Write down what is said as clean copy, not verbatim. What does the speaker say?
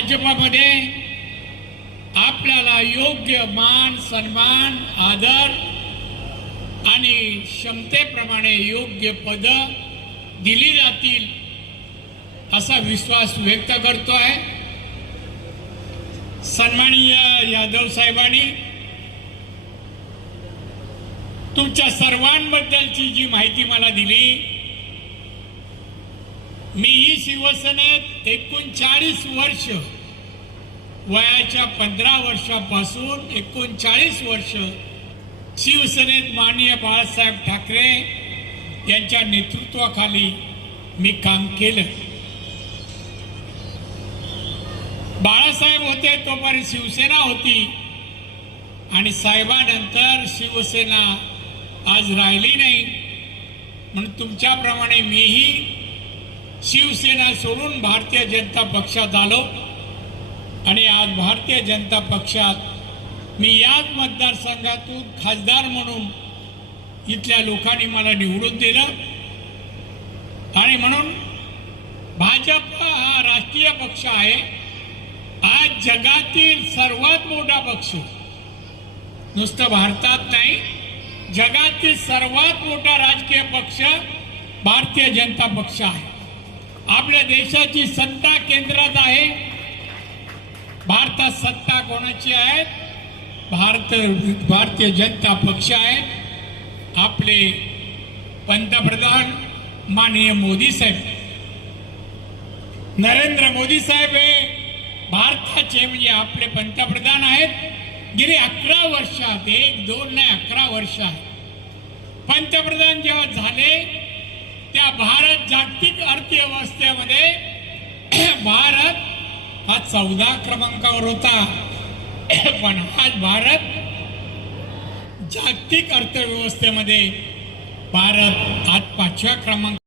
भाजपमध्ये आपल्याला योग्य मान सन्मान आदर आणि क्षमतेप्रमाणे योग्य पद दिली जातील असा विश्वास व्यक्त करतोय। सन्माननीय यादव साहेबांनी तुमच्या सर्वांबद्दलची जी माहिती मला दिली, मी ही शिवसेनेत 39 वर्ष, वयाच्या 15 वर्षापासून 39 वर्ष शिवसेनेत माननीय बाळासाहेब ठाकरे यांच्या नेतृत्वाखाली मी काम केलं। बाळासाहेब होते तोपर्यंत शिवसेना होती आणि साहेबांनंतर शिवसेना आज राहिली नाही, म्हणून तुमच्याप्रमाणे मीही शिवसेना सोडून भारतीय जनता पक्षात आलो आणि आज भारतीय जनता पक्षात मी याच मतदारसंघातून खासदार म्हणून इथल्या लोकांनी मला निवडून दिलं आणि म्हणून भाजप हा राष्ट्रीय पक्ष आहे। आज जगातील सर्वात मोठा पक्ष, नुसतं भारतात नाही, जगातील सर्वात मोठा राजकीय पक्ष भारतीय जनता पक्ष आहे। आपल्या देशाची सत्ता केंद्रात आहे। भारतात सत्ता कोणाची आहे? भारतीय जनता पक्ष आहे। आपले पंतप्रधान माननीय मोदी साहेब, नरेंद्र मोदी साहेब हे भारताचे म्हणजे आपले पंतप्रधान आहेत। गेली 11 वर्षात, 1, 2 नाही 11 वर्ष पंतप्रधान जेव्हा झाले त्या भारत जागतिक अर्थव्यवस्थेमध्ये भारत हा 14 क्रमांकावर होता, पण आज भारत जागतिक अर्थव्यवस्थेमध्ये भारत आज 5व्या क्रमांक